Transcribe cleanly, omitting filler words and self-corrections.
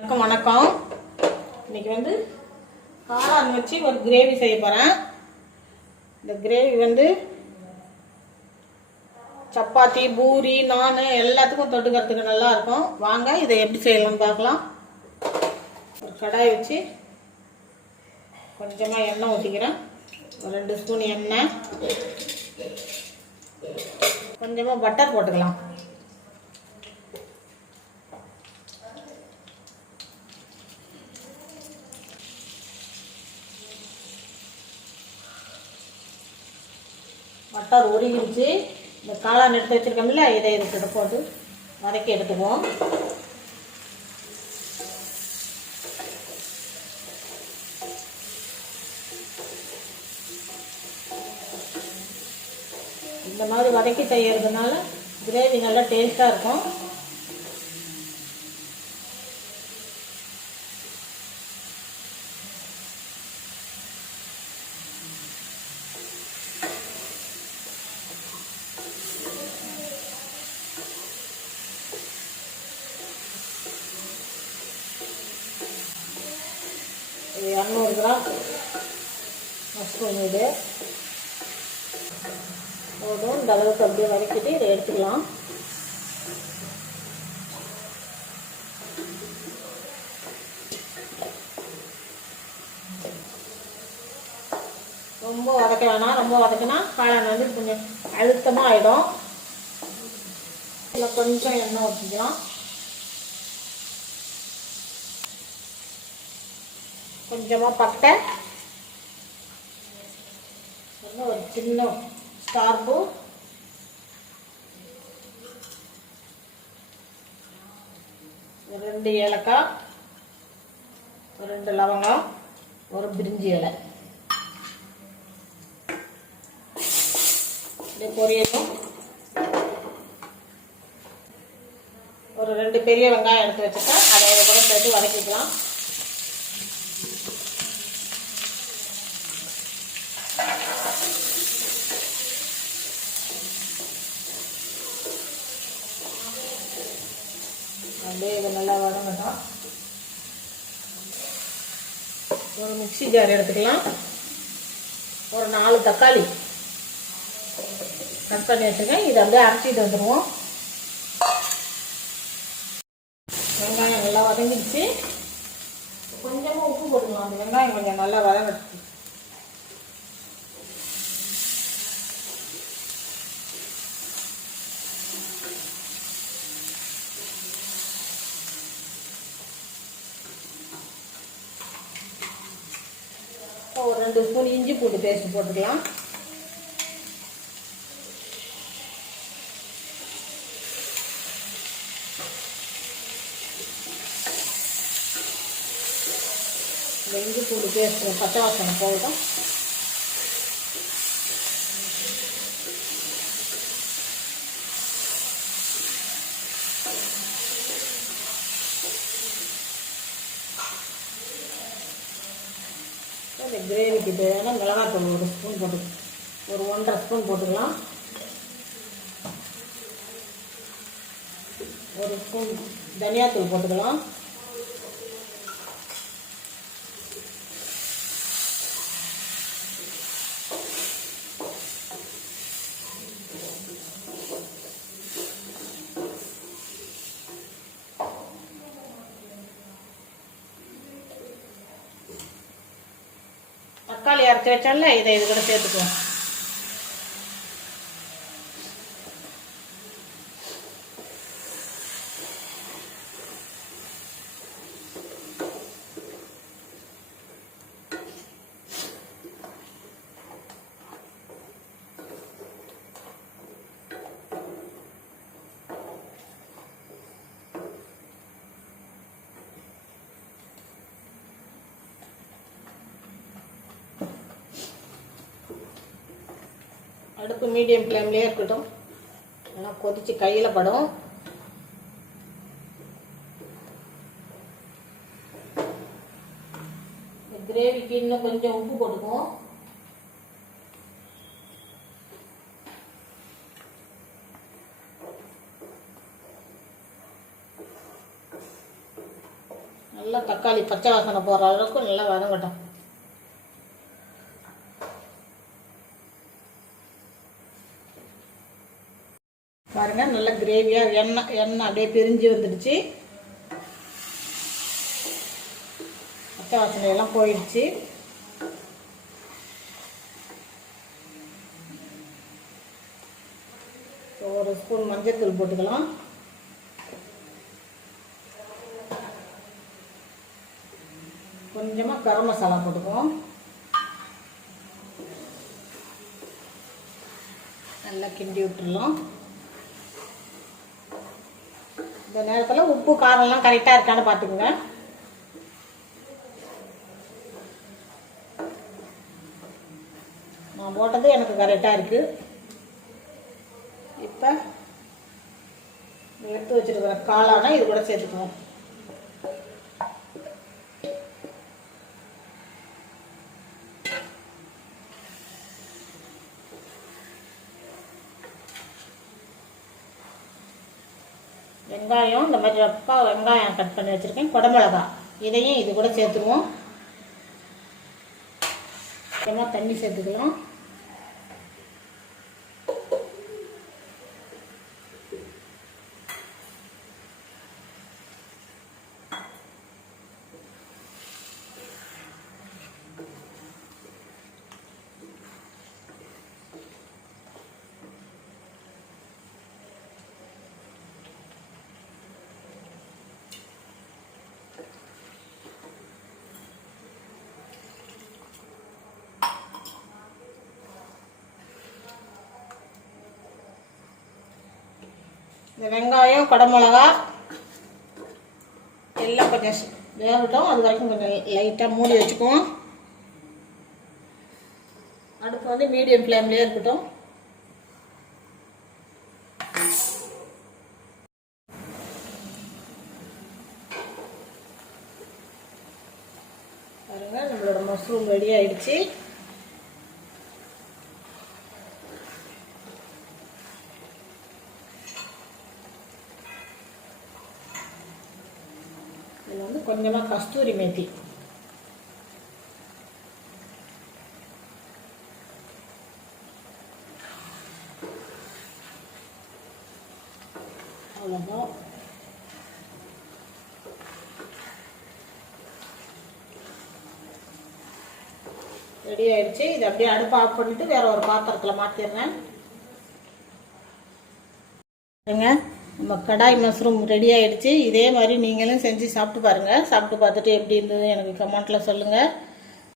வணக்கம் வணக்கம். இன்னைக்கு காளான் வச்சு ஒரு கிரேவி செய்ய போகிறேன். இந்த கிரேவி சப்பாத்தி, பூரி, நான் எல்லாத்துக்கும் தொட்டுக்கிறதுக்கு நல்லா இருக்கும். வாங்க இதை எப்படி செய்யலாம்னு பார்க்கலாம். ஒரு கடாய் வச்சு கொஞ்சமாக எண்ணெய் ஊற்றிக்கிறேன். ஒரு 2 ஸ்பூன் எண்ணெய், கொஞ்சமாக பட்டர் போட்டுக்கலாம். பட்டர் உருகிடுச்சு. இந்த காளான் எடுத்து வச்சுருக்கோம்ல, இதை இதுக்கிட்ட போட்டு வதக்கி எடுத்துக்குவோம். இந்த மாதிரி வதக்கி செய்யறதுனால கிரேவி நல்லா டேஸ்ட்டாக இருக்கும். இது 200 கிராம் மஷ்ரூம். இது போதும். இந்த அளவுக்கு அப்படியே வதக்கிட்டு இதை எடுத்துக்கலாம். ரொம்ப வதக்க வேணாம். ரொம்ப வதக்கினா காளான் கொஞ்சம் அழுத்தமாக ஆகிடும். இதில் கொஞ்சம் எண்ணெய் ஊற்றிக்கலாம். கொஞ்சமாக பட்டை, ஒரு சின்ன ஸ்டார் பூ, ஒரு 2 ஏலக்காய், ஒரு 2 லவங்கம், ஒரு பிரிஞ்சி இலை. இது பொரியலும். ஒரு 2 பெரிய வெங்காயம் எடுத்து வச்சுட்டா அதை கூட சேர்த்து வதக்கிக்கலாம். அப்படியே இதை நல்லா வதங்கட்டும். ஒரு மிக்ஸி ஜார் எடுத்துக்கலாம். ஒரு 4 தக்காளி கட் பண்ணி வச்சுருக்கேன். இதை அப்படியே அரைச்சிட்டு வந்துடுவோம். வெங்காயம் நல்லா வதங்கிடுச்சு. கொஞ்சமாக உப்பு போட்டுக்கலாம். அந்த வெங்காயம் கொஞ்சம் நல்லா வதங்கிடுச்சு. ஒரு 2 ஸ்பூன் இஞ்சி பூண்டு பேஸ்ட் போட்டுக்கலாம். இந்த இஞ்சி பூண்டு பேஸ்ட் பச்சை வாசனை போகட்டும். இந்த கிரேவிக்கு தேவையான மிளகாத்தூள் 1 ஸ்பூன் போட்டு, ஒரு 1.5 ஸ்பூன் போட்டுக்கலாம். 1 ஸ்பூன் தனியாத்தூள் போட்டுக்கலாம். தக்காளி அரைச்சி வச்சால இதை இது கூட சேர்த்துக்குவோம். அடுப்பு மீடியம் ஃப்ளேம்லேயே இருக்கட்டும். ஏன்னா கொதிச்சு கையில் படும். கிரேவிக்கு இன்னும் கொஞ்சம் உப்பு போட்டுக்குவோம். நல்லா தக்காளி பச்சை வாசனை போகிற அளவுக்கு நல்லா வதங்கட்டும். பாருங்கள், நல்லா கிரேவியாக எண்ணெய் அப்படியே பிரிஞ்சு வந்துடுச்சு. பச்சை வாசனையெல்லாம் போயிடுச்சு. ஒரு ஸ்பூன் மஞ்சள் தூள் போட்டுக்கலாம். கொஞ்சமாக கரம் மசாலா போட்டுக்குவோம். நல்லா கிண்டி விட்டுடலாம். இந்த நேரத்தில் உப்பு காரம்லாம் கரெக்டாக இருக்கான்னு பார்த்துக்குங்க. நான் போட்டது எனக்கு கரெக்டாக இருக்குது. இப்போ எடுத்து வச்சுருக்கிற காளானை இது கூட சேர்த்துக்குவோம். வெங்காயம் இந்த மாதிரி வெங்காயம் கட் பண்ணி வச்சுருக்கேன். குடமிளகா இதையும் இது கூட சேர்த்துருவோம். கொஞ்சமாக தண்ணி சேர்த்துக்கலாம். இந்த வெங்காயம் குடமிளகா எல்லாம் கொஞ்சம் வேகட்டும். அது வரைக்கும் கொஞ்சம் லைட்டாக மூடி வச்சுக்குவோம். அடுப்பு வந்து மீடியம் ஃப்ளேம்லேயே இருக்கட்டும். பாருங்க, நம்மளோட மஷ்ரூம் ரெடி ஆயிடுச்சு. இதில் வந்து கொஞ்சமாக கஸ்தூரி மேத்தி, அவ்வளோதான். ரெடி ஆயிடுச்சு. இது அப்படியே அடுப்பு ஆஃப் பண்ணிட்டு வேற ஒரு பாத்திரத்தில் மாற்றிடுறேன். நம்ம கடாய் மஷ்ரூம் ரெடி ஆயிடுச்சு. இதே மாதிரி நீங்களும் செஞ்சு சாப்பிட்டு பாருங்கள். சாப்பிட்டு பார்த்துட்டு எப்படி இருந்தது எனக்கு கமெண்ட்டில் சொல்லுங்கள்.